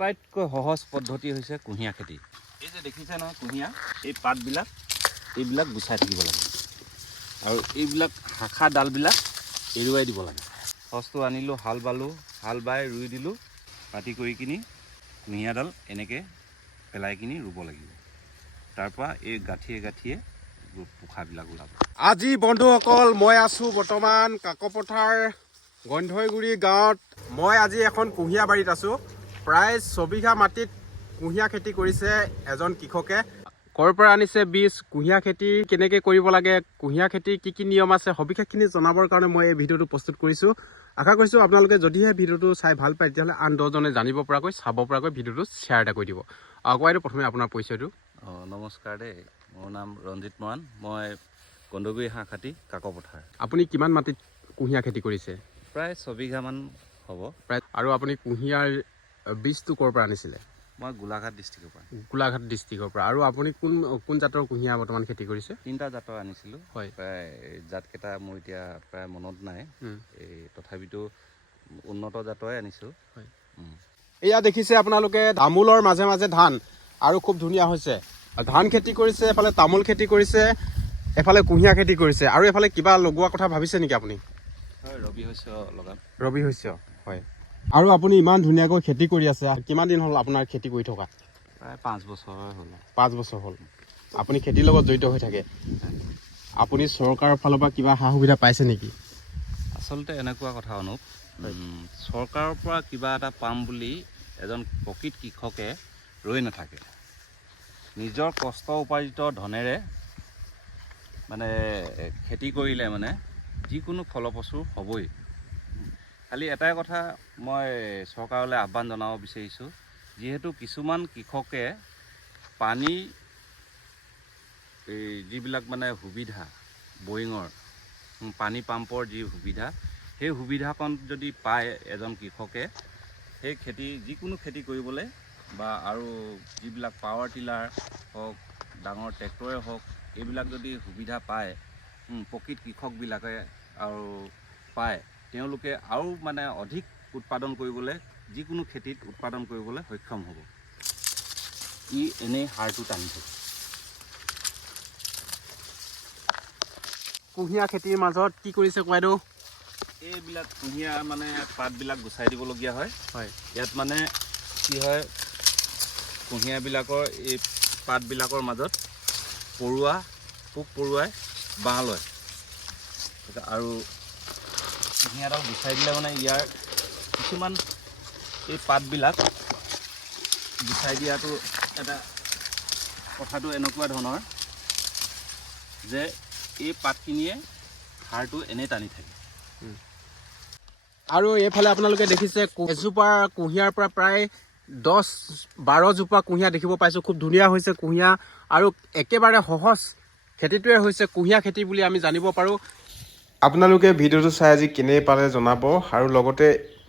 আটাইতকৈ সহজ পদ্ধতি হৈছে কুঁহিয়া খেতি। এই যে দেখিছে নহয় কুঁহিয়া, এই পাতবিলাক এইবিলাক গুচাই থাকিব লাগে আৰু এইবিলাক শাখা ডালবিলাক এৰুৱাই দিব লাগে। সচটো আনিলোঁ, হাল বালোঁ, হাল বাই ৰুই দিলোঁ, মাটি কৰি কিনি কুঁহিয়াডাল এনেকৈ পেলাই কিনি ৰুব লাগিব। তাৰপৰা এই গাঁঠিয়ে গাঁঠিয়ে পোখাবিলাক ওলাব। আজি বন্ধুসকল মই আছোঁ বৰ্তমান কাকপথাৰ গন্ধৈগুৰি গাঁৱত। মই আজি এখন কুঁহিয়া বাৰীত আছোঁ। প্ৰায় 6 বিঘা মাটিত কুঁহিয়া খেতি কৰিছে এজন কৃষকে। ক'ৰ পৰা আনিছে বীজ, কুঁহিয়া খেতি কেনেকৈ কৰিব লাগে, কুঁহিয়া খেতিৰ কি কি নিয়ম আছে, সবিশেষখিনি জনাবৰ কাৰণে মই এই ভিডিঅ'টো প্ৰস্তুত কৰিছোঁ। আশা কৰিছোঁ আপোনালোকে যদিহে ভিডিঅ'টো চাই ভাল পায় তেতিয়াহ'লে আন 10জনে জানিব পৰাকৈ, চাব পৰাকৈ ভিডিঅ'টো শ্বেয়াৰ এটা কৰি দিব। কোৱাইদেউ প্ৰথমে আপোনাৰ পৰিচয়টো। নমস্কাৰ দেই, মোৰ নাম ৰঞ্জিত মৰাণ, মই গন্ধগুৰি হাঁহখাতি কাকপথাৰ। আপুনি কিমান মাটিত কুঁহিয়া খেতি কৰিছে? প্ৰায় 6 বিঘামান হ'ব। প্ৰায়। আৰু আপুনি কুঁহিয়াৰ বীজটো ক'ৰ পৰা আনিছিলে? মই গোলাঘাট ডিষ্ট্ৰিক্টৰ পৰা। গোলাঘাট ডিষ্ট্ৰিক্টৰ পৰা। আৰু আপুনি কোন জাতৰ কুঁহিয়া বৰ্তমান খেতি কৰিছে? 3টা জাতৰ আনিছিলোঁ। হয়। প্ৰায় জাতকেইটা মোৰ এতিয়া প্ৰায় মনত নাই, তথাপিতো উন্নত জাতৰে আনিছোঁ। হয়। এয়া দেখিছে আপোনালোকে তামোলৰ মাজে মাজে ধান, আৰু খুব ধুনীয়া হৈছে। ধান খেতি কৰিছে, এফালে তামোল খেতি কৰিছে, এফালে কুঁহিয়া খেতি কৰিছে, আৰু এফালে কিবা লগোৱা কথা ভাবিছে নেকি আপুনি? হয়, ৰবি শস্য লগাম। ৰবি শস্য, হয়। আৰু আপুনি ইমান ধুনীয়াকৈ খেতি কৰি আছে, কিমান দিন হ'ল আপোনাৰ খেতি কৰি থকা? প্ৰায় 5 বছৰ হ'ল। 5 বছৰ হ'ল আপুনি খেতিৰ লগত জড়িত হৈ থাকে। আপুনি চৰকাৰৰ ফালৰ পৰা কিবা সা সুবিধা পাইছে নেকি? আচলতে এনেকুৱা কথা অনুপ, চৰকাৰৰ পৰা কিবা এটা পাম বুলি এজন প্ৰকৃত কৃষকে ৰৈ নাথাকে। নিজৰ কষ্ট উপাৰ্জিত ধনেৰে মানে খেতি কৰিলে মানে যিকোনো ফলপ্ৰসূ হ'বই। খালি এটাই কথা মই চৰকাৰলৈ আহ্বান জনাব বিচাৰিছোঁ, যিহেতু কিছুমান কৃষকে পানী এই যিবিলাক মানে সুবিধা, বৰিঙৰ পানী পাম্পৰ যি সুবিধা, সেই সুবিধাকণ যদি পায় এজন কৃষকে, সেই খেতি যিকোনো খেতি কৰিবলৈ বা আৰু যিবিলাক পাৱাৰ টিলাৰ হওক, ডাঙৰ ট্ৰেক্টৰে হওক, এইবিলাক যদি সুবিধা পায়, প্ৰকৃত কৃষকবিলাকে আৰু পায়, তেওঁলোকে আৰু মানে অধিক উৎপাদন কৰিবলৈ, যিকোনো খেতিত উৎপাদন কৰিবলৈ সক্ষম হ'ব। ই এনেই সাৰটো টানি থাকে। কুঁহিয়া খেতিৰ মাজত কি কৰিছে কোৱাইদেউ? এইবিলাক কুঁহিয়া মানে পাতবিলাক গুচাই দিবলগীয়া হয়। হয়। ইয়াত মানে কি হয়, কুঁহিয়াবিলাকৰ এই পাতবিলাকৰ মাজত পোক পৰুৱাই বাঁহ লয়, আৰু কুঁহিয়াডাল গুচাই দিলে মানে ইয়াৰ কিছুমান এই পাতবিলাক গুচাই দিয়াটো এটা কথাটো এনেকুৱা ধৰণৰ যে এই পাতখিনিয়ে সাৰটো এনেই টানি থাকে। আৰু এইফালে আপোনালোকে দেখিছে এজোপা কুঁহিয়াৰ পৰা প্ৰায় 10-12 জোপা কুঁহিয়া দেখিব পাইছোঁ। খুব ধুনীয়া হৈছে কুঁহিয়া, আৰু একেবাৰে সহজ খেতিটোৱে হৈছে কুঁহিয়া খেতি বুলি আমি জানিব পাৰোঁ। আপোনালোকে ভিডিঅ'টো চাই আজি কেনে পালে জনাব, আৰু লগতে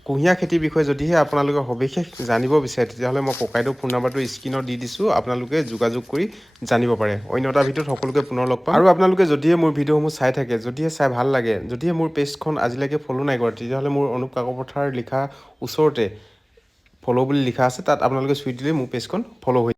কুঁহিয়া খেতিৰ বিষয়ে যদিহে আপোনালোকে সবিশেষ জানিব বিচাৰে তেতিয়াহ'লে মই ককাইদেউ ফোন নাম্বাৰটো স্ক্ৰীণত দি দিছোঁ, আপোনালোকে যোগাযোগ কৰি জানিব পাৰে। অন্য এটা ভিডিঅ'ত সকলোকে পুনৰ লগ পাম। আৰু আপোনালোকে যদিহে মোৰ ভিডিঅ'সমূহ চাই থাকে, যদিহে চাই ভাল লাগে, যদিহে মোৰ পেজখন আজিলৈকে ফ'ল' নাই কৰা, তেতিয়াহ'লে মোৰ অনুপ কাকপথাৰ লিখা ওচৰতে ফ'ল' বুলি লিখা আছে, তাত আপোনালোকে চুই দিলে মোৰ পেজখন ফ'ল' হৈ